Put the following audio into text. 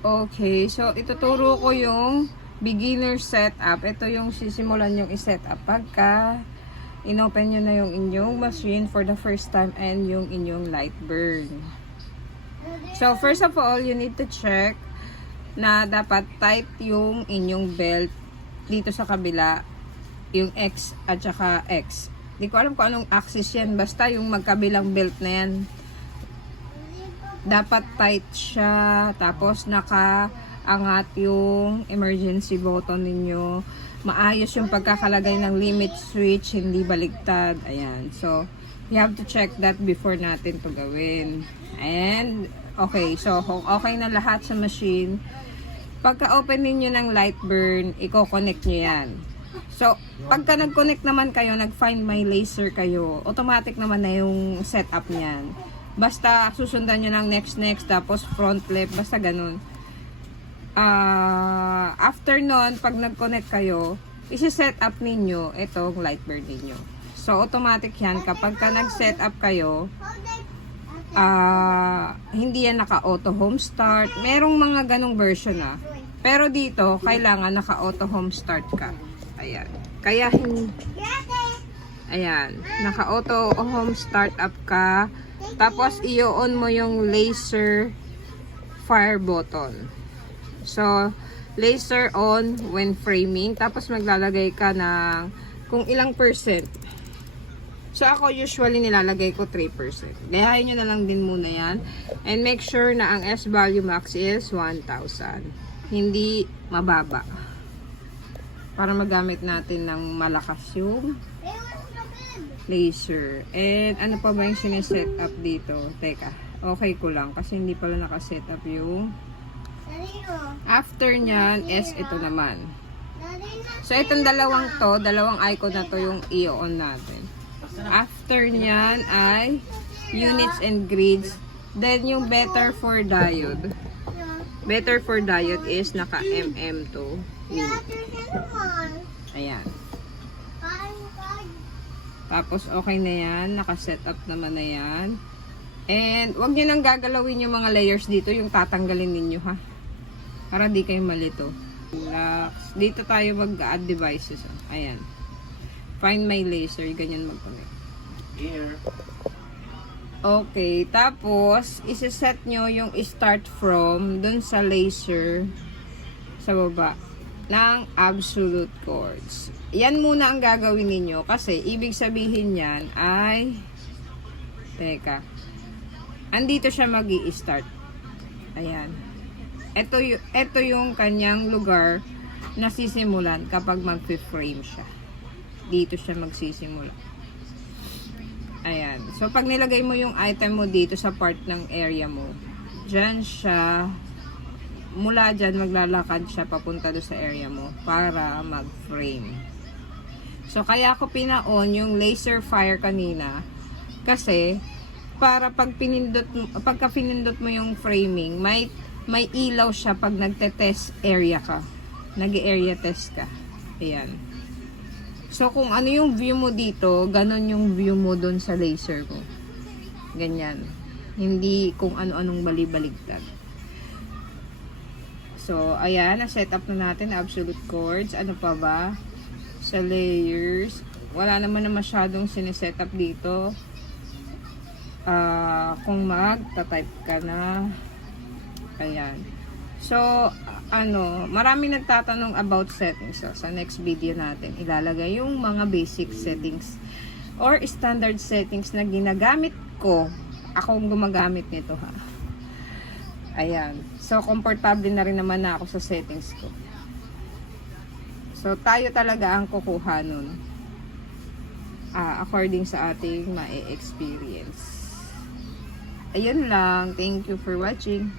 Okay, so ituturo ko yung beginner setup. Ito yung sisimulan yung i-setup pagka inopen nyo na yung inyong machine for the first time and yung inyong light burn. So first of all, you need to check na dapat tight yung inyong belt dito sa kabila, yung X at saka X. Di ko alam kung anong axis yan, basta yung magkabilang belt na yan dapat tight siya, tapos nakaangat yung emergency button ninyo, maayos yung pagkakalagay ng limit switch, hindi baligtad. Ayan, so you have to check that before natin to gawin. And okay, so kung okay na lahat sa machine, pagka open ninyo ng light burn, i-connect nyo yan. So pagka nag-connect naman kayo, nag-find my laser kayo, automatic naman na yung setup niyan. Basta susundan nyo ng next, tapos front left, basta ganun. After nun, pag nag-connect kayo, isi-set up ninyo itong light burn ninyo. So, automatic yan. Kapag ka nag-set up kayo, hindi yan naka-auto home start. Merong mga ganong version Pero dito, kailangan naka-auto home start ka. Ayan. Kaya, ayan. Naka-auto home start up ka. Tapos, i-on mo yung laser fire button. So, laser on when framing. Tapos, maglalagay ka ng kung ilang percent. So, ako usually nilalagay ko 3%. Gayahin nyo na lang din muna yan. And make sure na ang S value max is 1,000. Hindi mababa. Para magamit natin ng malakas yung laser. And ano pa ba yung sineset up dito? Teka, okay ko lang kasi hindi pala nakaset up yung after nyan is ito naman. So itong dalawang icon na to yung i-on natin. After nyan ay units and grids. Then yung better for diode. Better for diode is naka MM to unit. Ayan. Tapos, okay na yan. Naka-set up naman na yan. And, wag nyo nang gagalawin yung mga layers dito. Yung tatanggalin ninyo, ha? Para di kayo malito. Relax. Dito tayo mag-add devices. Ayan. Find my laser. Ganyan mag-connect. Here. Okay. Tapos, isi-set nyo yung start from dun sa laser sa baba ng absolute chords. Yan muna ang gagawin ninyo kasi ibig sabihin yan ay teka, andito siya magi-start. Ayan. Ito yung kanyang lugar na sisimulan kapag mag-frame siya. Dito siya magsisimula. Ayan. So, pag nilagay mo yung item mo dito sa part ng area mo, dyan siya, mula dyan maglalakad siya papunta doon sa area mo para mag-frame. So, kaya ako pina-on yung laser fire kanina kasi para pagka pinindot mo yung framing, may ilaw siya pag nagte-test area ka. Nag-area test ka. Ayan. So, kung ano yung view mo dito, ganun yung view mo doon sa laser mo. Ganyan. Hindi kung ano-anong bali-baligtad. So, ayan. Na-set up na natin absolute chords. Ano pa ba? Sa layers, wala naman na masyadong sineset up dito. Kung magta-type ka na, ayan. So, maraming nagtatanong about settings. So, sa next video natin, ilalagay yung mga basic settings or standard settings na ginagamit ko. Ako ang gumagamit nito, ha. Ayan. So, komportable na rin naman na ako sa settings ko. So, tayo talaga ang kukuha nun. According sa ating ma-experience. Ayun lang. Thank you for watching.